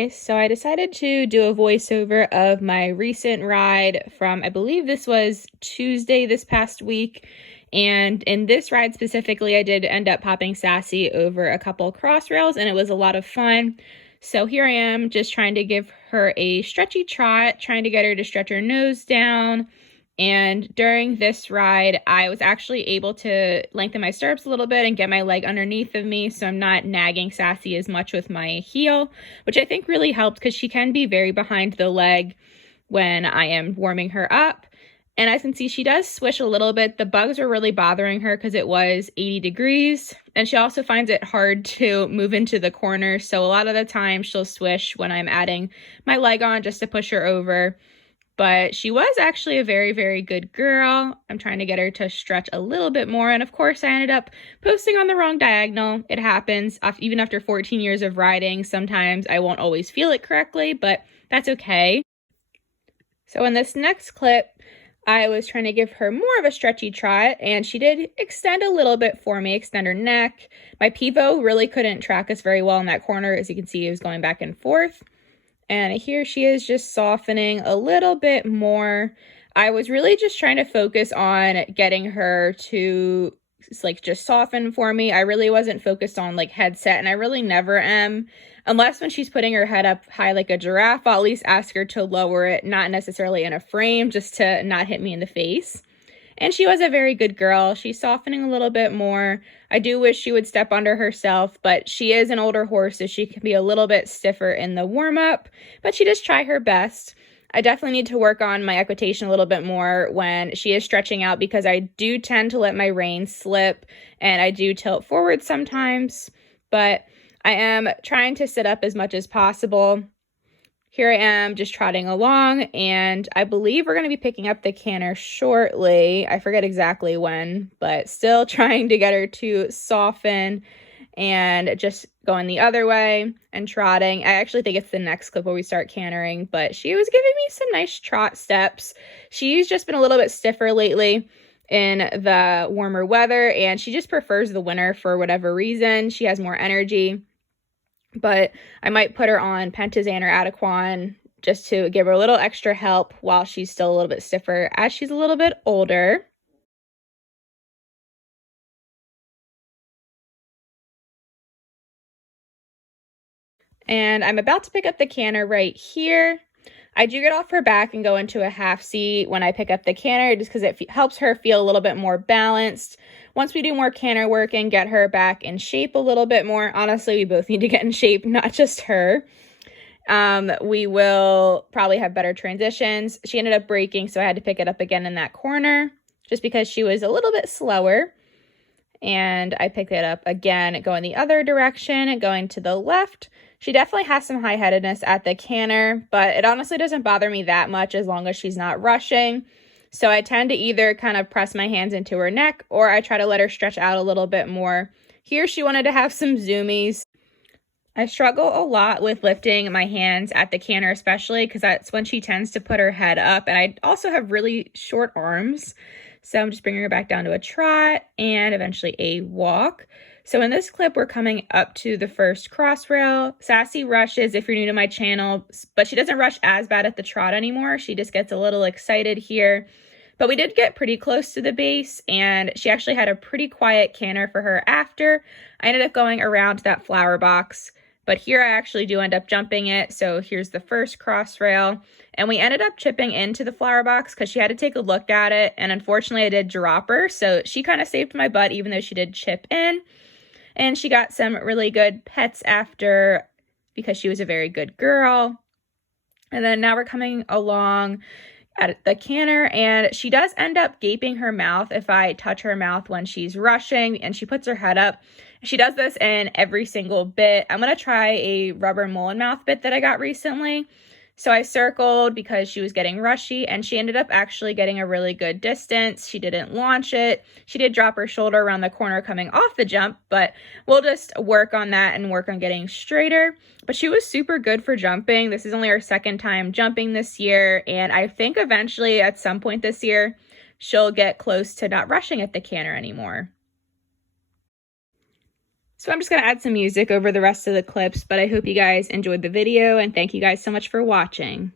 guys. So I decided to do a voiceover of my recent ride from, I believe this was Tuesday this past week. And in this ride specifically, I did end up popping Sassy over a couple cross rails and it was a lot of fun. So here I am just trying to give her a stretchy trot, trying to get her to stretch her nose down. And during this ride, I was actually able to lengthen my stirrups a little bit and get my leg underneath of me, so I'm not nagging Sassy as much with my heel, which I think really helped because she can be very behind the leg when I am warming her up. And as you can see, she does swish a little bit. The bugs are really bothering her because it was 80 degrees. And she also finds it hard to move into the corner. So a lot of the time she'll swish when I'm adding my leg on just to push her over. But she was actually a very, very good girl. I'm trying to get her to stretch a little bit more. And of course, I ended up posting on the wrong diagonal. It happens. Even after 14 years of riding, sometimes I won't always feel it correctly, but that's okay. So in this next clip, I was trying to give her more of a stretchy trot, and she did extend a little bit for me, extend her neck. My pivot really couldn't track us very well in that corner. As you can see, it was going back and forth. And here she is just softening a little bit more. I was really just trying to focus on getting her to just soften for me. I really wasn't focused on headset, and I really never am. Unless when she's putting her head up high like a giraffe, I'll at least ask her to lower it, not necessarily in a frame, just to not hit me in the face. And she was a very good girl. She's softening a little bit more. I do wish she would step under herself, but she is an older horse, so she can be a little bit stiffer in the warm-up, but she does try her best. I definitely need to work on my equitation a little bit more when she is stretching out because I do tend to let my reins slip and I do tilt forward sometimes, but I am trying to sit up as much as possible. Here I am just trotting along, and I believe we're going to be picking up the canter shortly. I forget exactly when, but still trying to get her to soften and just going the other way and trotting. I actually think it's the next clip where we start cantering, but she was giving me some nice trot steps. She's just been a little bit stiffer lately in the warmer weather, and she just prefers the winter for whatever reason. She has more energy. But I might put her on Pentazan or Adequan just to give her a little extra help while she's still a little bit stiffer as she's a little bit older. And I'm about to pick up the canter right here. I do get off her back and go into a half seat when I pick up the canter just because it helps her feel a little bit more balanced. Once we do more canter work and get her back in shape a little bit more, honestly, we both need to get in shape, not just her. We will probably have better transitions. She ended up breaking, so I had to pick it up again in that corner just because she was a little bit slower. And I picked it up again, going the other direction and going to the left. She definitely has some high-headedness at the canter, but it honestly doesn't bother me that much as long as she's not rushing. So I tend to either kind of press my hands into her neck or I try to let her stretch out a little bit more. Here she wanted to have some zoomies. I struggle a lot with lifting my hands at the canter especially because that's when she tends to put her head up. And I also have really short arms. So I'm just bringing her back down to a trot and eventually a walk. So in this clip, we're coming up to the first cross rail. Sassy rushes if you're new to my channel, but she doesn't rush as bad at the trot anymore. She just gets a little excited here. But we did get pretty close to the base, and she actually had a pretty quiet canter for her after. I ended up going around that flower box, but here I actually do end up jumping it. So here's the first cross rail, and we ended up chipping into the flower box because she had to take a look at it, and unfortunately I did drop her, so she kind of saved my butt even though she did chip in. And she got some really good pets after because she was a very good girl. And then now we're coming along at the canter, and she does end up gaping her mouth if I touch her mouth when she's rushing, and she puts her head up. She does this in every single bit. I'm going to try a rubber mullen mouth bit that I got recently. So I circled because she was getting rushy, and she ended up actually getting a really good distance. She didn't launch it. She did drop her shoulder around the corner coming off the jump, but we'll just work on that and work on getting straighter. But she was super good for jumping. This is only her second time jumping this year, and I think eventually at some point this year, she'll get close to not rushing at the canter anymore. So I'm just going to add some music over the rest of the clips, but I hope you guys enjoyed the video, and thank you guys so much for watching.